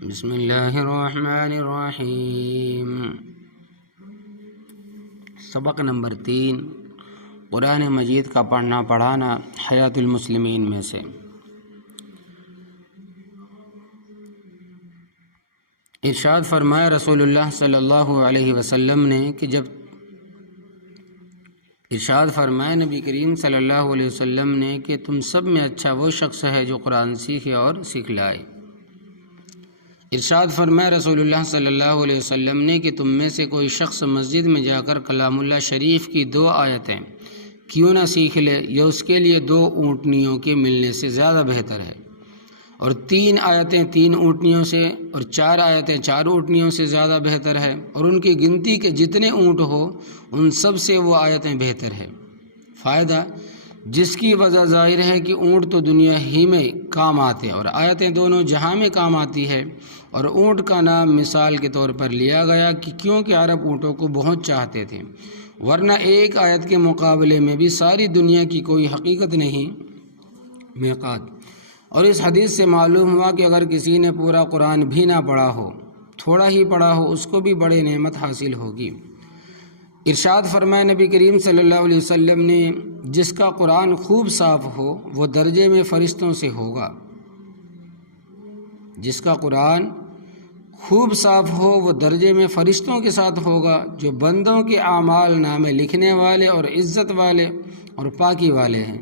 بسم اللہ الرحمن الرحیم۔ سبق نمبر 3، قرآن مجید کا پڑھنا پڑھانا حیات المسلمین میں سے۔ ارشاد فرمایا رسول اللہ صلی اللہ علیہ وسلم نے کہ ارشاد فرمایا نبی کریم صلی اللہ علیہ وسلم نے کہ تم سب میں اچھا وہ شخص ہے جو قرآن سیکھے اور سکھلائے۔ ارشاد فرمایا رسول اللہ صلی اللہ علیہ وسلم نے کہ تم میں سے کوئی شخص مسجد میں جا کر کلام اللہ شریف کی 2 آیتیں کیوں نہ سیکھ لے، یہ اس کے لیے 2 اونٹنیوں کے ملنے سے زیادہ بہتر ہے، اور 3 آیتیں 3 اونٹنیوں سے، اور 4 آیتیں 4 اونٹنیوں سے زیادہ بہتر ہے، اور ان کی گنتی کے جتنے اونٹ ہو ان سب سے وہ آیتیں بہتر ہے۔ فائدہ، جس کی وجہ ظاہر ہے کہ اونٹ تو دنیا ہی میں کام آتے اور آیتیں دونوں جہاں میں کام آتی ہے، اور اونٹ کا نام مثال کے طور پر لیا گیا کہ کیونکہ عرب اونٹوں کو بہت چاہتے تھے، ورنہ ایک آیت کے مقابلے میں بھی ساری دنیا کی کوئی حقیقت نہیں میقات۔ اور اس حدیث سے معلوم ہوا کہ اگر کسی نے پورا قرآن بھی نہ پڑھا ہو، تھوڑا ہی پڑھا ہو، اس کو بھی بڑی نعمت حاصل ہوگی۔ ارشاد فرمایا نبی کریم صلی اللہ علیہ وسلم نے، جس کا قرآن خوب صاف ہو وہ درجے میں فرشتوں سے ہوگا۔ جس کا قرآن خوب صاف ہو وہ درجے میں فرشتوں کے ساتھ ہوگا، جو بندوں کے اعمال نامے لکھنے والے اور عزت والے اور پاکی والے ہیں۔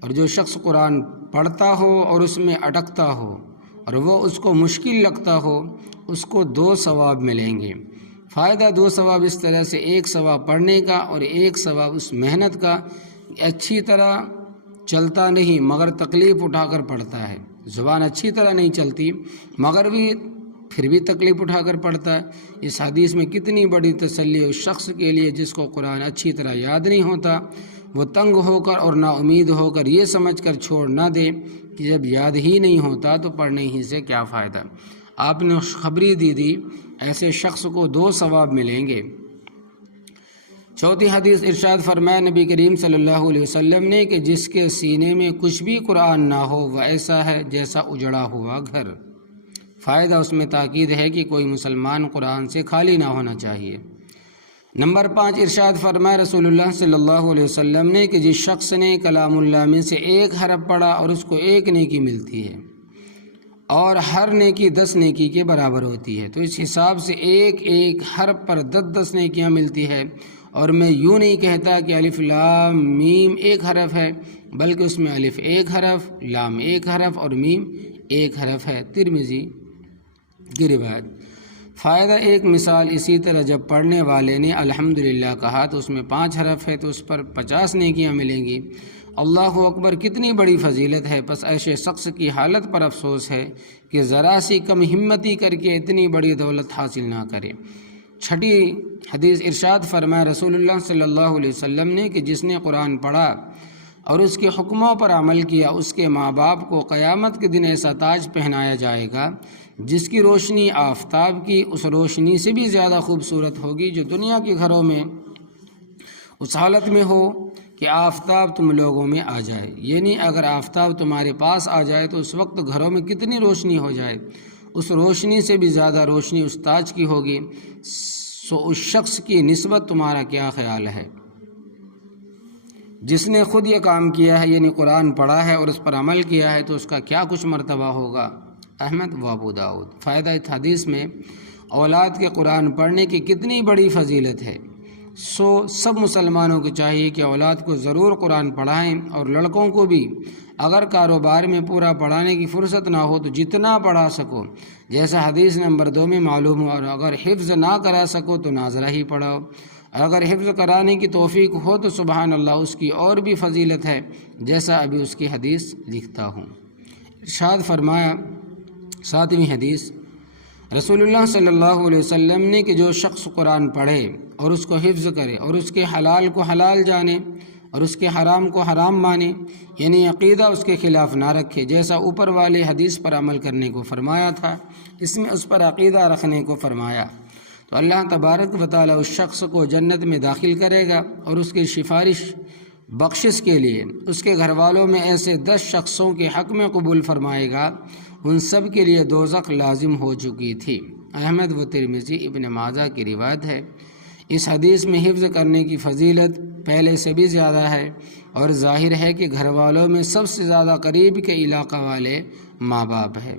اور جو شخص قرآن پڑھتا ہو اور اس میں اٹکتا ہو اور وہ اس کو مشکل لگتا ہو، اس کو 2 ثواب ملیں گے۔ فائدہ، 2 ثواب اس طرح سے، 1 ثواب پڑھنے کا اور 1 ثواب اس محنت کا، اچھی طرح چلتا نہیں مگر تکلیف اٹھا کر پڑھتا ہے، زبان اچھی طرح نہیں چلتی مگر پھر بھی تکلیف اٹھا کر پڑھتا ہے۔ اس حدیث میں کتنی بڑی تسلی اس شخص کے لیے جس کو قرآن اچھی طرح یاد نہیں ہوتا، وہ تنگ ہو کر اور نا امید ہو کر یہ سمجھ کر چھوڑ نہ دے کہ جب یاد ہی نہیں ہوتا تو پڑھنے ہی سے کیا فائدہ۔ آپ نے خوشخبری دی ایسے شخص کو 2 ثواب ملیں گے۔ چوتھی حدیث، ارشاد فرمایا نبی کریم صلی اللہ علیہ وسلم نے کہ جس کے سینے میں کچھ بھی قرآن نہ ہو وہ ایسا ہے جیسا اجڑا ہوا گھر۔ فائدہ، اس میں تاکید ہے کہ کوئی مسلمان قرآن سے خالی نہ ہونا چاہیے۔ نمبر 5، ارشاد فرمایا رسول اللہ صلی اللہ علیہ وسلم نے کہ جس شخص نے کلام اللہ میں سے 1 حرف پڑھا اور اس کو 1 نیکی ملتی ہے، اور ہر نیکی 10 نیکی کے برابر ہوتی ہے، تو اس حساب سے 1 حرف پر 10 نیکیاں ملتی ہے۔ اور میں یوں نہیں کہتا کہ الف لام میم 1 حرف ہے، بلکہ اس میں الف 1 حرف، لام 1 حرف اور میم 1 حرف ہے۔ ترمذی کی روایت۔ فائدہ، ایک مثال، اسی طرح جب پڑھنے والے نے الحمدللہ کہا تو اس میں 5 حرف ہے، تو اس پر 50 نیکیاں ملیں گی۔ اللہ اکبر، کتنی بڑی فضیلت ہے۔ پس ایسے شخص کی حالت پر افسوس ہے کہ ذرا سی کم ہمتی کر کے اتنی بڑی دولت حاصل نہ کرے۔ چھٹی حدیث، ارشاد فرمایا رسول اللہ صلی اللہ علیہ وسلم نے کہ جس نے قرآن پڑھا اور اس کے حکموں پر عمل کیا، اس کے ماں باپ کو قیامت کے دن ایسا تاج پہنایا جائے گا جس کی روشنی آفتاب کی اس روشنی سے بھی زیادہ خوبصورت ہوگی جو دنیا کے گھروں میں اس حالت میں ہو کہ آفتاب تم لوگوں میں آ جائے، یعنی اگر آفتاب تمہارے پاس آ جائے تو اس وقت گھروں میں کتنی روشنی ہو جائے، اس روشنی سے بھی زیادہ روشنی اس تاج کی ہوگی۔ سو اس شخص کی نسبت تمہارا کیا خیال ہے جس نے خود یہ کام کیا ہے، یعنی قرآن پڑھا ہے اور اس پر عمل کیا ہے، تو اس کا کیا کچھ مرتبہ ہوگا۔ احمد و ابو داؤد۔ فائدہ، اس حدیث میں اولاد کے قرآن پڑھنے کی کتنی بڑی فضیلت ہے۔ سب مسلمانوں کو چاہیے کہ اولاد کو ضرور قرآن پڑھائیں، اور لڑکوں کو بھی اگر کاروبار میں پورا پڑھانے کی فرصت نہ ہو تو جتنا پڑھا سکو، جیسا حدیث نمبر 2 میں معلوم ہوا، اور اگر حفظ نہ کرا سکو تو ناظرہ ہی پڑھاؤ، اور اگر حفظ کرانے کی توفیق ہو تو سبحان اللہ، اس کی اور بھی فضیلت ہے، جیسا ابھی اس کی حدیث لکھتا ہوں۔ ارشاد فرمایا 7ویں حدیث، رسول اللہ صلی اللہ علیہ وسلم نے کہ جو شخص قرآن پڑھے اور اس کو حفظ کرے اور اس کے حلال کو حلال جانے اور اس کے حرام کو حرام مانے، یعنی عقیدہ اس کے خلاف نہ رکھے، جیسا اوپر والے حدیث پر عمل کرنے کو فرمایا تھا، اس میں اس پر عقیدہ رکھنے کو فرمایا، تو اللہ تبارک و تعالیٰ اس شخص کو جنت میں داخل کرے گا، اور اس کی سفارش بخشش کے لیے اس کے گھر والوں میں ایسے 10 شخصوں کے حق میں قبول فرمائے گا ان سب کے لیے دوزخ لازم ہو چکی تھی۔ احمد و ترمذی ابن ماجہ کی روایت ہے۔ اس حدیث میں حفظ کرنے کی فضیلت پہلے سے بھی زیادہ ہے، اور ظاہر ہے کہ گھر والوں میں سب سے زیادہ قریب کے علاقہ والے ماں باپ ہے۔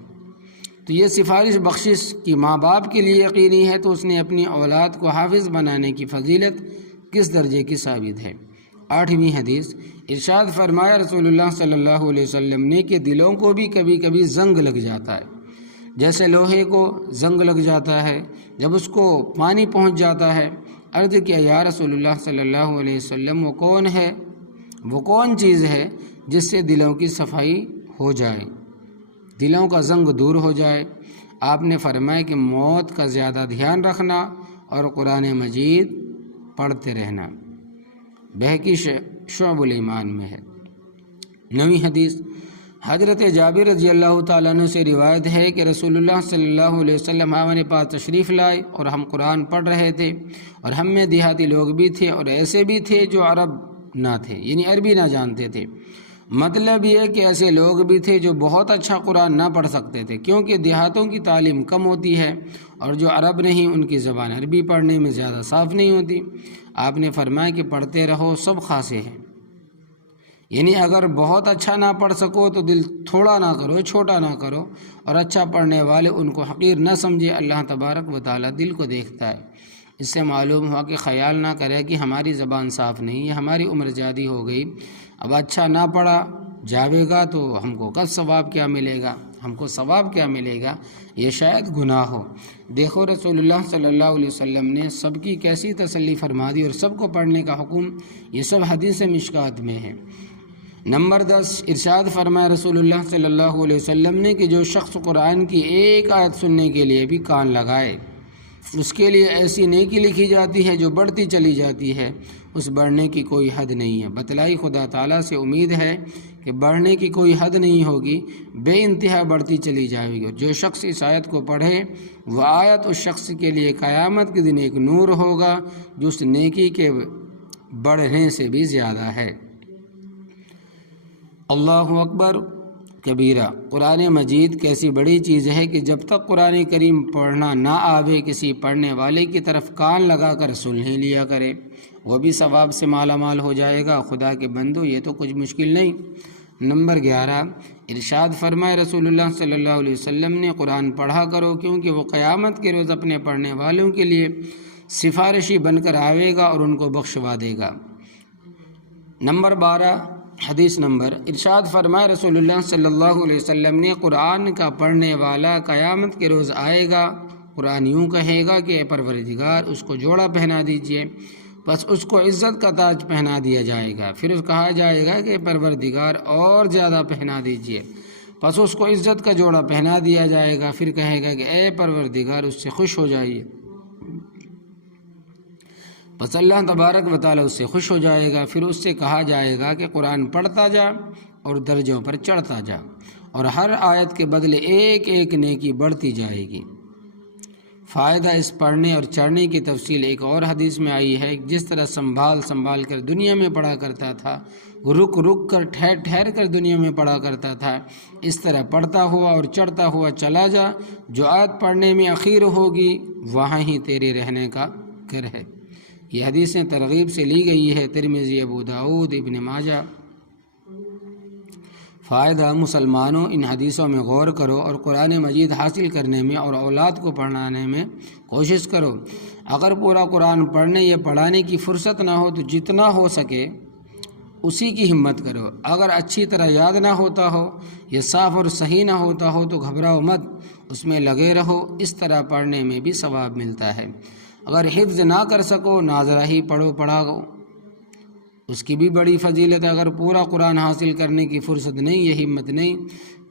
تو یہ سفارش بخشش کی ماں باپ کے لیے یقینی ہے، تو اس نے اپنی اولاد کو حافظ بنانے کی فضیلت کس درجے کی ثابت ہے۔ 8ویں حدیث، ارشاد فرمایا رسول اللہ صلی اللہ علیہ وسلم نے کہ دلوں کو بھی کبھی کبھی زنگ لگ جاتا ہے، جیسے لوہے کو زنگ لگ جاتا ہے جب اس کو پانی پہنچ جاتا ہے۔ عرض کیا یا رسول اللہ صلی اللہ علیہ وسلم، وہ کون ہے، وہ کون چیز ہے جس سے دلوں کی صفائی ہو جائے، دلوں کا زنگ دور ہو جائے؟ آپ نے فرمایا کہ موت کا زیادہ دھیان رکھنا اور قرآن مجید پڑھتے رہنا۔ بہقی شعب الایمان میں ہے۔ 9ویں حدیث، حضرت جابر رضی اللہ تعالیٰ عنہ سے روایت ہے کہ رسول اللہ صلی اللہ علیہ وسلم ہمارے پاس تشریف لائے اور ہم قرآن پڑھ رہے تھے، اور ہم میں دیہاتی لوگ بھی تھے اور ایسے بھی تھے جو عرب نہ تھے، یعنی عربی نہ جانتے تھے۔ مطلب یہ کہ ایسے لوگ بھی تھے جو بہت اچھا قرآن نہ پڑھ سکتے تھے، کیونکہ دیہاتوں کی تعلیم کم ہوتی ہے، اور جو عرب نہیں ان کی زبان عربی پڑھنے میں زیادہ صاف نہیں ہوتی۔ آپ نے فرمایا کہ پڑھتے رہو، سب خاصے ہیں، یعنی اگر بہت اچھا نہ پڑھ سکو تو دل تھوڑا نہ کرو، چھوٹا نہ کرو، اور اچھا پڑھنے والے ان کو حقیر نہ سمجھے۔ اللہ تبارک و تعالیٰ دل کو دیکھتا ہے۔ اس سے معلوم ہوا کہ خیال نہ کرے کہ ہماری زبان صاف نہیں ہے، ہماری عمر زیادہ ہو گئی، اب اچھا نہ پڑھا جاوے گا تو ہم کو کب ثواب کیا ملے گا، ہم کو ثواب کیا ملے گا، یہ شاید گناہ ہو۔ دیکھو رسول اللہ صلی اللہ علیہ وسلم نے سب کی کیسی تسلی فرما دی، اور سب کو پڑھنے کا حکم، یہ سب حدیث مشکات میں ہے۔ نمبر 10، ارشاد فرمایا رسول اللہ صلی اللہ علیہ وسلم نے کہ جو شخص قرآن کی ایک آیت سننے کے لیے بھی کان لگائے، اس کے لیے ایسی نیکی لکھی جاتی ہے جو بڑھتی چلی جاتی ہے، اس بڑھنے کی کوئی حد نہیں ہے۔ بتلائی خدا تعالیٰ سے امید ہے کہ بڑھنے کی کوئی حد نہیں ہوگی، بے انتہا بڑھتی چلی جائے گی۔ جو شخص اس آیت کو پڑھے، وہ آیت اس شخص کے لیے قیامت کے دن ایک نور ہوگا جو اس نیکی کے بڑھنے سے بھی زیادہ ہے۔ اللہ اکبر کبیرہ، قرآن مجید کیسی بڑی چیز ہے کہ جب تک قرآن کریم پڑھنا نہ آوے، کسی پڑھنے والے کی طرف کان لگا کر سن ہی لیا کرے، وہ بھی ثواب سے مالا مال ہو جائے گا۔ خدا کے بندو، یہ تو کچھ مشکل نہیں۔ نمبر 11، ارشاد فرمائے رسول اللہ صلی اللہ علیہ وسلم نے قرآن پڑھا کرو، کیونکہ وہ قیامت کے روز اپنے پڑھنے والوں کے لیے سفارشی بن کر آئے گا اور ان کو بخشوا دے گا۔ نمبر 12، حدیث نمبر، ارشاد فرمائے رسول اللہ صلی اللہ علیہ وسلم نے قرآن کا پڑھنے والا قیامت کے روز آئے گا، قرآن یوں کہے گا کہ اے پروردگار، اس کو جوڑا پہنا دیجئے، بس اس کو عزت کا تاج پہنا دیا جائے گا۔ پھر اس کہا جائے گا کہ پروردگار اور زیادہ پہنا دیجئے، بس اس کو عزت کا جوڑا پہنا دیا جائے گا۔ پھر کہے گا کہ اے پروردگار، اس سے خوش ہو جائیے، بس اللہ تبارک و تعالیٰ اس سے خوش ہو جائے گا۔ پھر اس سے کہا جائے گا کہ قرآن پڑھتا جا اور درجوں پر چڑھتا جا، اور ہر آیت کے بدلے ایک ایک نیکی بڑھتی جائے گی۔ فائدہ اس پڑھنے اور چڑھنے کی تفصیل ایک اور حدیث میں آئی ہے۔ جس طرح سنبھال کر دنیا میں پڑھا کرتا تھا، رک کر ٹھہر کر دنیا میں پڑھا کرتا تھا، اس طرح پڑھتا ہوا اور چڑھتا ہوا چلا جا۔ جو آیت پڑھنے میں اخیر ہوگی وہاں ہی تیرے رہنے کا گھر ہے۔ یہ حدیثیں ترغیب سے لی گئی ہے، ترمذی، ابو داؤد، ابن ماجہ۔ فائدہ، مسلمانوں ان حدیثوں میں غور کرو اور قرآن مجید حاصل کرنے میں اور اولاد کو پڑھانے میں کوشش کرو۔ اگر پورا قرآن پڑھنے یا پڑھانے کی فرصت نہ ہو تو جتنا ہو سکے اسی کی ہمت کرو۔ اگر اچھی طرح یاد نہ ہوتا ہو یا صاف اور صحیح نہ ہوتا ہو تو گھبراؤ مت، اس میں لگے رہو، اس طرح پڑھنے میں بھی ثواب ملتا ہے۔ اگر حفظ نہ کر سکو، ناظرہ ہی پڑھو، اس کی بھی بڑی فضیلت ہے۔ اگر پورا قرآن حاصل کرنے کی فرصت نہیں یا ہمت نہیں،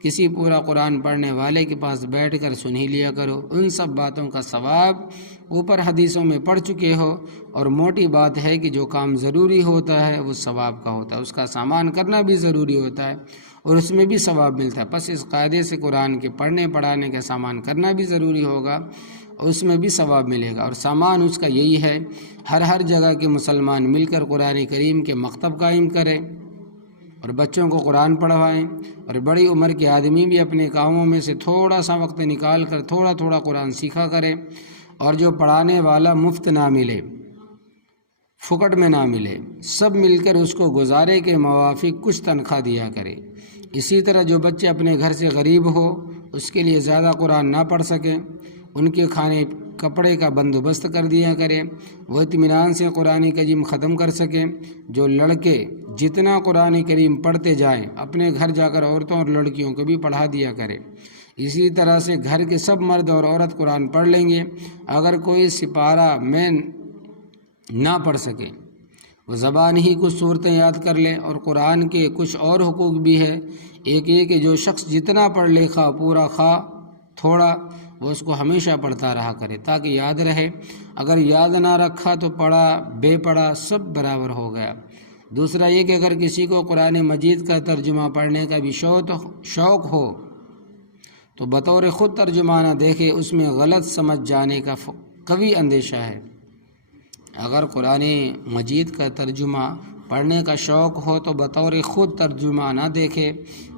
کسی پورا قرآن پڑھنے والے کے پاس بیٹھ کر سن ہی لیا کرو۔ ان سب باتوں کا ثواب اوپر حدیثوں میں پڑھ چکے ہو، اور موٹی بات ہے کہ جو کام ضروری ہوتا ہے وہ ثواب کا ہوتا ہے، اس کا سامان کرنا بھی ضروری ہوتا ہے اور اس میں بھی ثواب ملتا ہے۔ پس اس قاعدے سے قرآن کے پڑھنے پڑھانے کا سامان کرنا بھی ضروری ہوگا اور اس میں بھی ثواب ملے گا، اور سامان اس کا یہی ہے ہر جگہ کے مسلمان مل کر قرآن کریم کے مکتب قائم کرے، اور بچوں کو قرآن پڑھوائیں، اور بڑی عمر کے آدمی بھی اپنے کاموں میں سے تھوڑا سا وقت نکال کر تھوڑا تھوڑا قرآن سیکھا کرے، اور جو پڑھانے والا مفت نہ ملے، فقٹ میں نہ ملے، سب مل کر اس کو گزارے کے موافق کچھ تنخواہ دیا کرے۔ اسی طرح جو بچے اپنے گھر سے غریب ہو، اس کے لیے زیادہ قرآن نہ پڑھ سکیں، ان کے کھانے کپڑے کا بندوبست کر دیا کرے، وہ اطمینان سے قرآن کریم ختم کر سکیں۔ جو لڑکے جتنا قرآن کریم پڑھتے جائیں، اپنے گھر جا کر عورتوں اور لڑکیوں کو بھی پڑھا دیا کرے۔ اسی طرح سے گھر کے سب مرد اور عورت قرآن پڑھ لیں گے۔ اگر کوئی سپارہ میں نہ پڑھ سکے، وہ زبان ہی کچھ صورتیں یاد کر لے۔ اور قرآن کے کچھ اور حقوق بھی ہے۔ ایک یہ کہ جو شخص جتنا پڑھ لے، خواہ پورا خواہ تھوڑا، وہ اس کو ہمیشہ پڑھتا رہا کرے تاکہ یاد رہے۔ اگر یاد نہ رکھا تو پڑھا بے پڑھا سب برابر ہو گیا۔ دوسرا یہ کہ اگر کسی کو قرآن مجید کا ترجمہ پڑھنے کا بھی شوق ہو تو بطور خود ترجمہ نہ دیکھے، اس میں غلط سمجھ جانے کا قوی اندیشہ ہے۔ اگر قرآن مجید کا ترجمہ پڑھنے کا شوق ہو تو بطور خود ترجمہ نہ دیکھے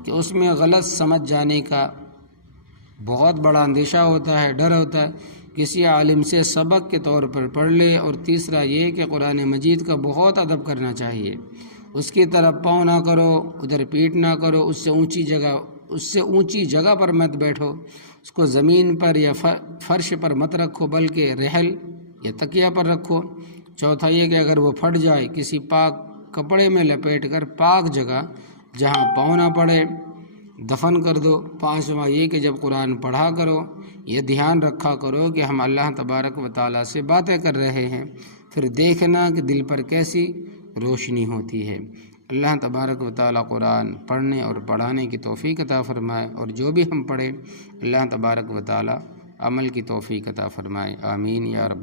کہ اس میں غلط سمجھ جانے کا بہت بڑا اندیشہ ہوتا ہے، ڈر ہوتا ہے۔ کسی عالم سے سبق کے طور پر پڑھ لے۔ اور تیسرا یہ کہ قرآن مجید کا بہت ادب کرنا چاہیے، اس کی طرف پاؤں نہ کرو، ادھر پیٹ نہ کرو، اس سے اونچی جگہ پر مت بیٹھو، اس کو زمین پر یا فرش پر مت رکھو بلکہ رحل یا تکیہ پر رکھو۔ چوتھا یہ کہ اگر وہ پھٹ جائے، کسی پاک کپڑے میں لپیٹ کر پاک جگہ جہاں پاؤں نہ پڑے دفن کر دو۔ پانچواں یہ کہ جب قرآن پڑھا کرو، یہ دھیان رکھا کرو کہ ہم اللہ تبارک و تعالیٰ سے باتیں کر رہے ہیں، پھر دیکھنا کہ دل پر کیسی روشنی ہوتی ہے۔ اللہ تبارک و تعالیٰ قرآن پڑھنے اور پڑھانے کی توفیق عطا فرمائے، اور جو بھی ہم پڑھیں اللہ تبارک و تعالیٰ عمل کی توفیق عطا فرمائے۔ آمین یا رب